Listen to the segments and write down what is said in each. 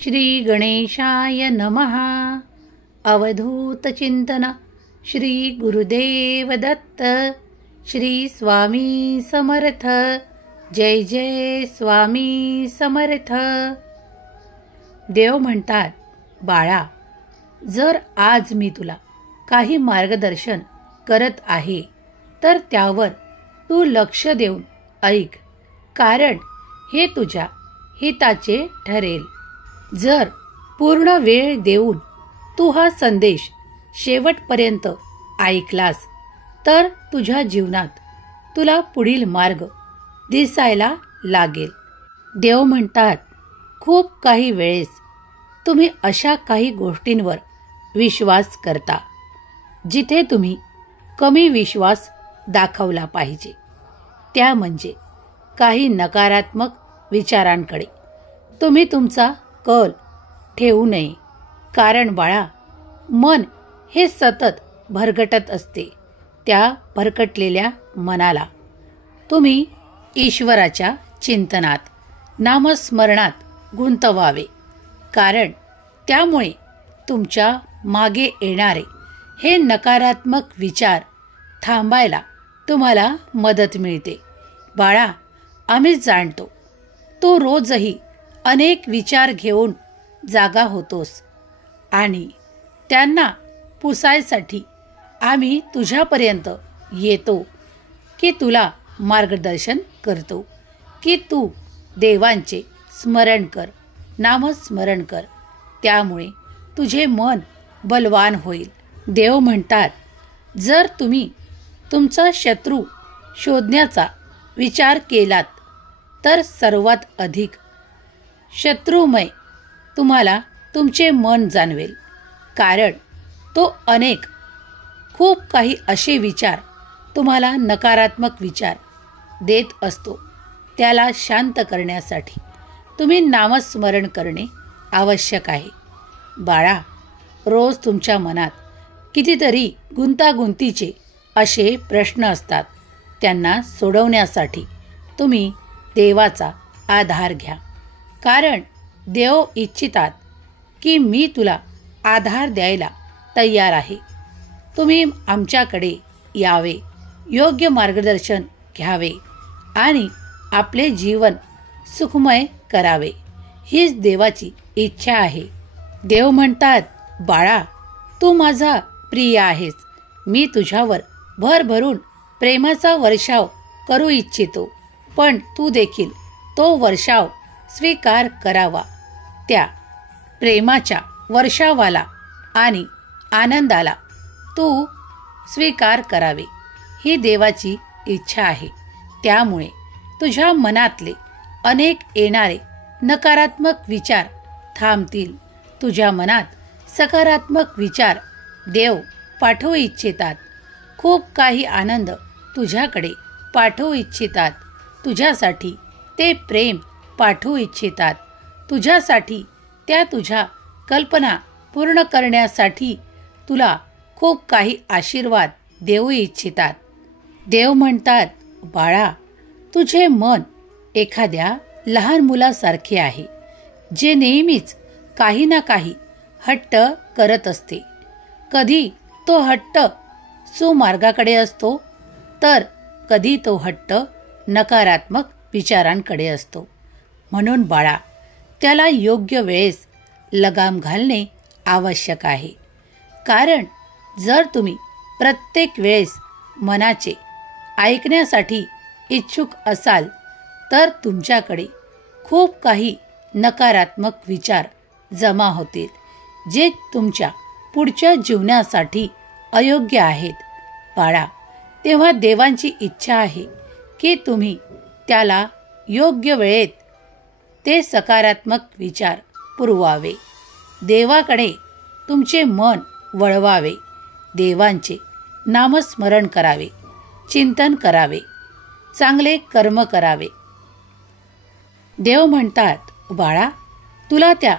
श्री गणेशाय नमः. अवधूत चिंतन श्री गुरुदेव दत्त. श्री स्वामी समर्थ. जय जय स्वामी समर्थ. देव म्हणतात, बाळा, जर आज मी तुला काही मार्गदर्शन करत आहे तर त्यावर तू लक्ष देऊन ऐक, कारण हे तुझ्या हिताचे ठरेल. जर पूर्ण वेळ देऊन तू हा संदेश शेवटपर्यंत ऐकलास तर तुझ्या जीवनात तुला पुढील मार्ग दिसायला लागेल. देव म्हणतात, खूप काही वेळेस तुम्ही अशा काही गोष्टींवर विश्वास करता जिथे तुम्ही कमी विश्वास दाखवला पाहिजे. त्या म्हणजे काही नकारात्मक विचारांकडे तुम्ही तुमचा कल ठेवू नये. कारण बाळा, मन हे सतत भरकटत असते. त्या भरकटलेल्या मनाला तुम्ही ईश्वराच्या चिंतनात, नामस्मरणात गुंतवावे. कारण त्यामुळे तुमच्या मागे येणारे हे नकारात्मक विचार थांबायला तुम्हाला मदत मिळते. बाळा, आम्ही जाणतो तू रोजही अनेक विचार घेऊन जागा होतोस आणि त्यांना पुसायसाठी आम्ही तुझ्यापर्यंत येतो की तुला मार्गदर्शन करतो की तू देवांचे स्मरण कर, नामस्मरण कर. त्यामुळे तुझे मन बलवान होईल. देव म्हणतात, जर तुम्ही तुमचा शत्रू शोधण्याचा विचार केलात तर सर्वात अधिक शत्रुमय तुम्हाला तुमचे मन जाणवेल. कारण तो खूप काही असे विचार तुम्हाला नकारात्मक विचार देत असतो. त्याला शांत करण्यासाठी तुम्ही नामस्मरण करणे आवश्यक आहे. बाळा, रोज तुमच्या मनात कितीतरी गुंतागुंतीचे असे प्रश्न असतात. त्यांना सोडवण्यासाठी तुम्ही देवाचा आधार घ्या. कारण देव इच्छितात की मी तुला आधार द्यायला तयार आहे. तुम्ही आमच्याकडे यावे, योग्य मार्गदर्शन घ्यावे आणि आपले जीवन सुखमय करावे. हीच देवाची इच्छा आहे. देव म्हणतात, बाळा, तू माझा प्रिय आहेस. मी तुझ्यावर भरभरून प्रेमाचा वर्षाव करू इच्छितो, पण तू देखील तो वर्षाव स्वीकार करावा. त्या प्रेमाच्या वर्षावाला आणि आनंदाला तू स्वीकार करावे. ही देवाची इच्छा आहे. त्यामुळे तुझ्या मनातले अनेक येणारे नकारात्मक विचार थांबतील. तुझ्या मनात सकारात्मक विचार देव पाठवू इच्छितात. खूप काही आनंद तुझ्याकडे पाठवू इच्छितात. तुझ्यासाठी ते प्रेम पाठवू इच्छितात. तुझ्यासाठी त्या तुझ्या कल्पना पूर्ण करण्यासाठी तुला खूप काही आशीर्वाद देऊ इच्छितात. देव म्हणतात, बाळा, तुझे मन एखाद्या लहान मुलासारखे आहे, जे नेहमीच काही ना काही हट्ट करत असते. कधी तो हट्ट सुमार्गाकडे असतो तर कधी तो हट्ट नकारात्मक विचारांकडे असतो. म्हणून बाळा, त्याला योग्य वेळेस लगाम घालणे आवश्यक आहे. कारण जर तुम्ही प्रत्येक वेळेस मनाचे ऐकण्यासाठी इच्छुक असाल तर तुमच्याकडे खूप काही नकारात्मक विचार जमा होतील, जे तुमच्या पुढच्या जीवनासाठी अयोग्य आहेत. बाळा, तेव्हा देवांची इच्छा आहे की तुम्ही त्याला योग्य वेळेत ते सकारात्मक विचार पुरवावे. देवाकडे तुमचे मन वळवावे. देवांचे नामस्मरण करावे, चिंतन करावे, चांगले कर्म करावे. देव म्हणतात, बाळा, तुला त्या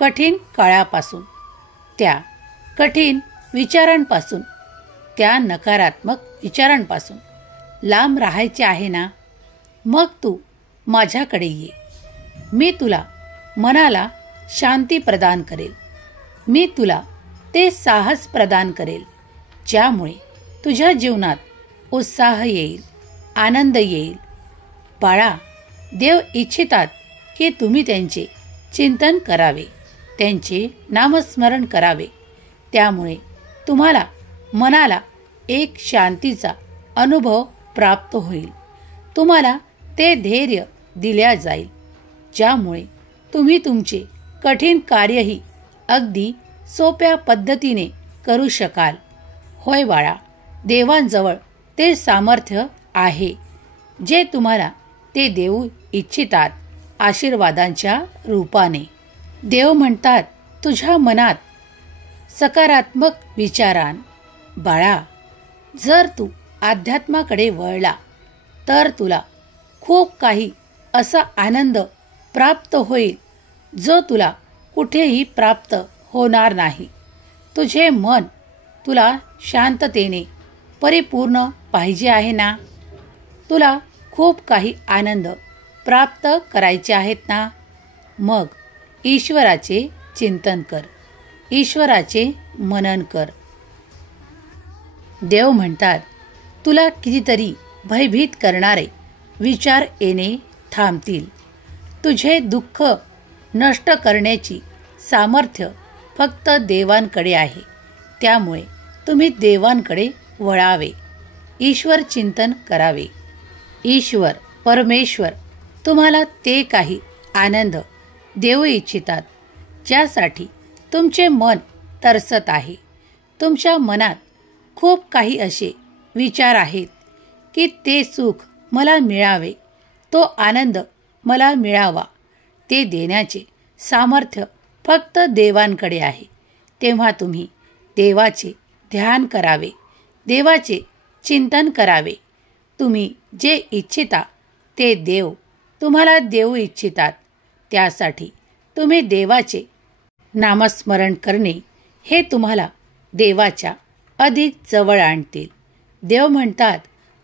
कठीण काळापासून, त्या कठीण विचारांपासून, त्या नकारात्मक विचारांपासून लांब राहायचे आहे ना? मग तू माझ्याकडे ये. मी तुला मनाला शांती प्रदान करेल. मी तुला ते साहस प्रदान करेल ज्यामुळे तुझ्या जीवनात उत्साह येईल, आनंद येईल. बाळा, देव इच्छितात की तुम्ही त्यांचे चिंतन करावे, त्यांचे नामस्मरण करावे. त्यामुळे तुम्हाला मनाला एक शांतीचा अनुभव प्राप्त होईल. तुम्हाला ते धैर्य दिल्या जाईल ज्यामुळे तुम्ही तुमचे कठीण कार्यही अगदी सोप्या पद्धतीने करू शकाल. होय बाळा, देवांजवळ ते सामर्थ्य आहे जे तुम्हाला ते देऊ इच्छितात आशीर्वादांच्या रूपाने. देव म्हणतात, तुझ्या मनात सकारात्मक विचार आण. बाळा, जर तू अध्यात्माकडे वळला तर तुला खूप काही असा आनंद प्राप्त होईल जो तुला कुठेही प्राप्त होणार नाही. तुझे मन तुला शांततेने परिपूर्ण पाहिजे आहे ना? तुला खूप काही आनंद प्राप्त करायचे आहेत ना? मग ईश्वराचे चिंतन कर, ईश्वराचे मनन कर. देव म्हणतात, तुला कितीतरी भयभीत करणारे विचार येणे थांबतील. तुझे दुःख नष्ट करण्याची सामर्थ्य फक्त देवांकडे आहे. त्यामुळे तुम्ही देवांकडे वळावे, ईश्वर चिंतन करावे. ईश्वर, परमेश्वर तुम्हाला ते काही आनंद देऊ इच्छितात ज्यासाठी तुमचे मन तरसत आहे. तुमच्या मनात खूप काही असे विचार आहेत की ते सुख मला मिळावे, तो आनंद मला मिळावा. ते देण्याचे सामर्थ्य फक्त देवांकडे आहे. तेव्हा तुम्ही देवाचे ध्यान करावे, देवाचे चिंतन करावे. तुम्ही जे इच्छिता ते देव तुम्हाला देऊ इच्छितात. त्यासाठी तुम्ही देवाचे नामस्मरण करणे हे तुम्हाला देवाच्या अधिक जवळ आणतील. देव म्हणतात,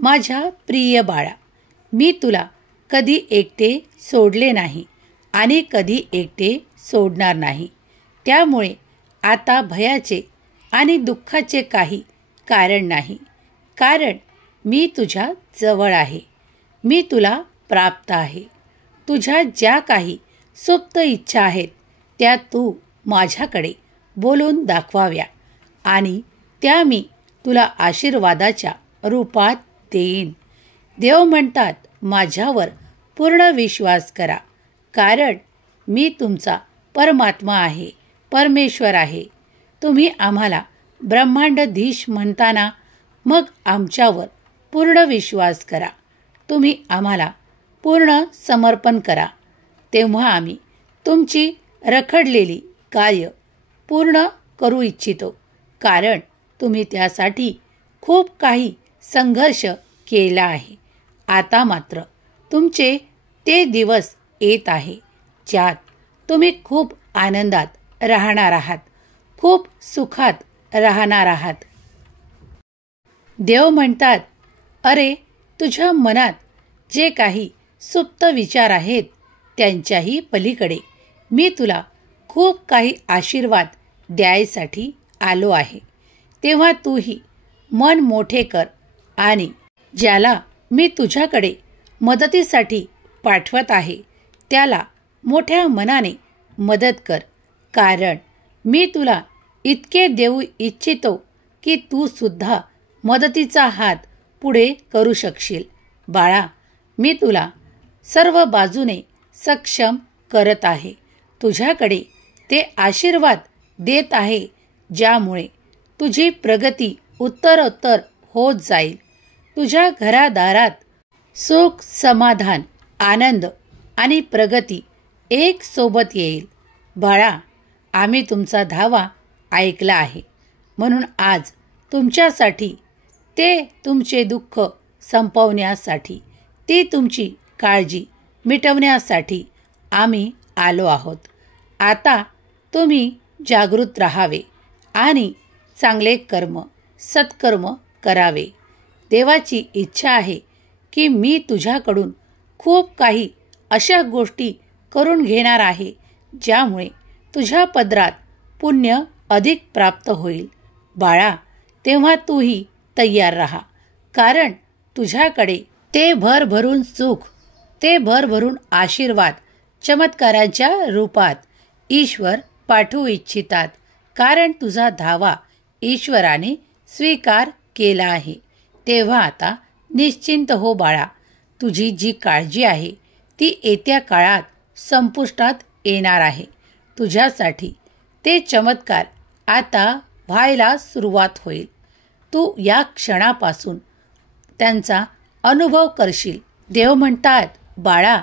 माझ्या प्रिय बाळा, मी तुला कधी एकटे सोडले नाही आणि कधी एकटे सोडणार नाही. त्यामुळे आता भयाचे आणि दुःखाचे काही कारण नाही, कारण मी तुझ्या जवळ आहे. मी तुला प्राप्त आहे. तुझ्या ज्या काही सुप्त इच्छा आहेत त्या तू माझ्याकडे बोलून दाखवाव्या आणि त्या मी तुला आशीर्वादाच्या रूपात देईन. देव म्हणतात, माझ्यावर पूर्ण विश्वास करा, कारण मी तुमचा परमात्मा आहे, परमेश्वर आहे. तुम्ही आम्हाला ब्रह्मांडधीश म्हणताना मग आमच्यावर पूर्ण विश्वास करा. तुम्ही आम्हाला पूर्ण समर्पण करा. तेव्हा आम्ही तुमची रखडलेली कार्य पूर्ण करू इच्छितो, कारण तुम्ही त्यासाठी खूप काही संघर्ष केला आहे. आता मात्र तुमचे ते दिवस येत आहे ज्यात तुम्ही खूप आनंदात राहणार आहात, खूप सुखात राहणार आहात. देव म्हणतात, अरे, तुझ्या मनात जे काही सुप्त विचार आहेत त्यांच्याही पलीकडे मी तुला खूप काही आशीर्वाद द्यायसाठी आलो आहे. तेव्हा तूही मन मोठे कर आणि ज्याला मी तुझ्याकडे मदतीसाठी पाठवत आहे त्याला मोठ्या मनाने मदत कर, कारण मी तुला इतके देऊ इच्छितो की तू सुद्धा मदतीचा हात पुढे करू शकशील. बाळा, मी तुला सर्व बाजूने सक्षम करत आहे. तुझ्याकडे ते आशीर्वाद देत आहे ज्यामुळे तुझी प्रगती उत्तरोत्तर होत जाईल. तुझ्या घरादारात सुख, समाधान, आनंद आणि प्रगती एक सोबत येईल. बाळा, आम्ही तुमचा धावा ऐकला आहे, म्हणून आज तुमच्यासाठी, ते तुमचे दुःख संपवण्यासाठी, ती तुमची काळजी मिटवण्यासाठी आम्ही आलो आहोत. आता तुम्ही जागृत राहावे आणि चांगले कर्म, सत्कर्म करावे. देवाची इच्छा आहे की मी तुझ्याकडून खूप काही अशा गोष्टी करून घेणार आहे ज्यामुळे तुझ्या पदरात पुण्य अधिक प्राप्त होईल. बाळा, तेव्हा तूही तयार राहा, कारण तुझ्याकडे ते भरभरून सुख, ते भरभरून आशीर्वाद चमत्कारांच्या रूपात ईश्वर पाठवू इच्छितात. कारण तुझा धावा ईश्वराने स्वीकार केला आहे. तेव्हा आता निश्चिंत हो बाळा. तुझी जी काळजी आहे ती येत्या काळात संपुष्टात येणार आहे. तुझ्यासाठी ते चमत्कार आता व्हायला सुरुवात होईल. तू या क्षणापासून त्यांचा अनुभव करशील. देव म्हणतात, बाळा,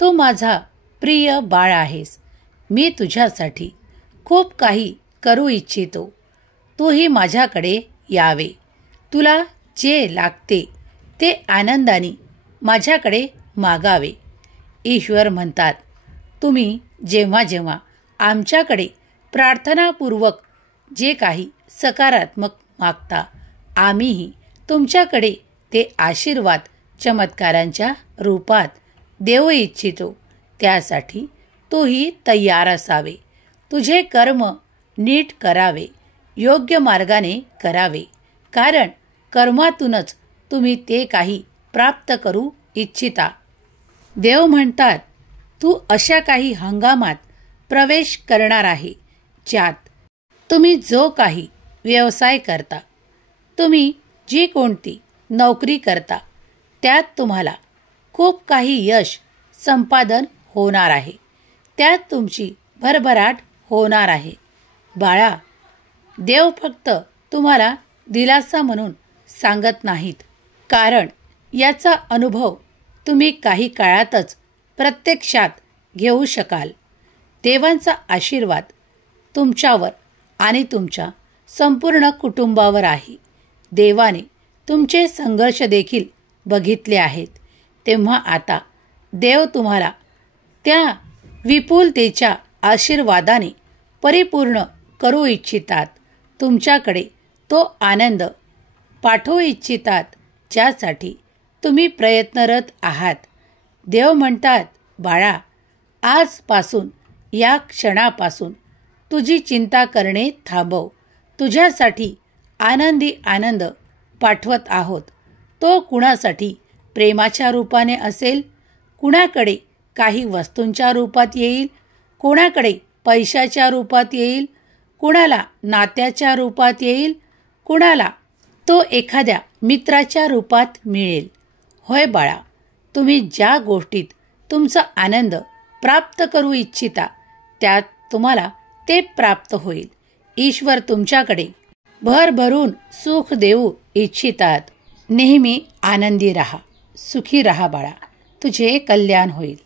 तू माझा प्रिय बाळ आहेस. मी तुझ्यासाठी खूप काही करू इच्छितो. तूही माझ्याकडे यावे. तुला जे लागते ते आनंदाने माझ्याकडे मागावे. ईश्वर म्हणतात, तुम्ही जेव्हा जेव्हा आमच्याकडे प्रार्थनापूर्वक जे काही सकारात्मक मागता, आम्हीही तुमच्याकडे ते आशीर्वाद चमत्कारांच्या रूपात देऊ इच्छितो. त्यासाठी तूही तयार असावे. तुझे कर्म नीट करावे, योग्य मार्गाने करावे, कारण कर्मातूनच तुम्ही ते काही प्राप्त करू इच्छिता. देव म्हणतात, तू अशा काही हंगामात प्रवेश करणार आहे ज्यात तुम्ही जो काही व्यवसाय करता, तुम्ही जी कोणती नोकरी करता, त्यात तुम्हाला खूप काही यश संपादन होणार आहे. त्यात तुमची भरभराट होणार आहे. बाळा, देव फक्त तुम्हाला दिलासा म्हणून सांगत नाहीत, कारण याचा अनुभव तुम्ही काही काळातच प्रत्यक्षात घेऊ शकाल. देवांचा आशीर्वाद तुमच्यावर आणि तुमच्या संपूर्ण कुटुंबावर आहे. देवाने तुमचे संघर्ष देखील बघितले आहेत. तेव्हा आता देव तुम्हाला त्या विपुलतेच्या आशीर्वादाने परिपूर्ण करू इच्छितात. तुमच्याकडे तो आनंद पाठवू इच्छितात ज्यासाठी तुम्ही प्रयत्नरत आहात. देव म्हणतात, बाळा, आजपासून या क्षणापासून तुझी चिंता करणे थांबव. तुझ्यासाठी आनंदी आनंद पाठवत आहोत. तो कुणासाठी प्रेमाच्या रूपाने असेल, कुणाकडे काही वस्तूंच्या रूपात येईल, कुणाकडे पैशाच्या रूपात येईल, कुणाला नात्याच्या रूपात येईल, कुणाला तो एखाद्या मित्राच्या रूपात मिळेल. होय बाळा, तुम्ही ज्या गोष्टीत तुमचा आनंद प्राप्त करू इच्छिता त्यात तुम्हाला ते प्राप्त होईल. ईश्वर तुमच्याकडे भरभरून सुख देऊ इच्छितात. नेहमी आनंदी राहा, सुखी राहा बाळा. तुझे कल्याण होईल.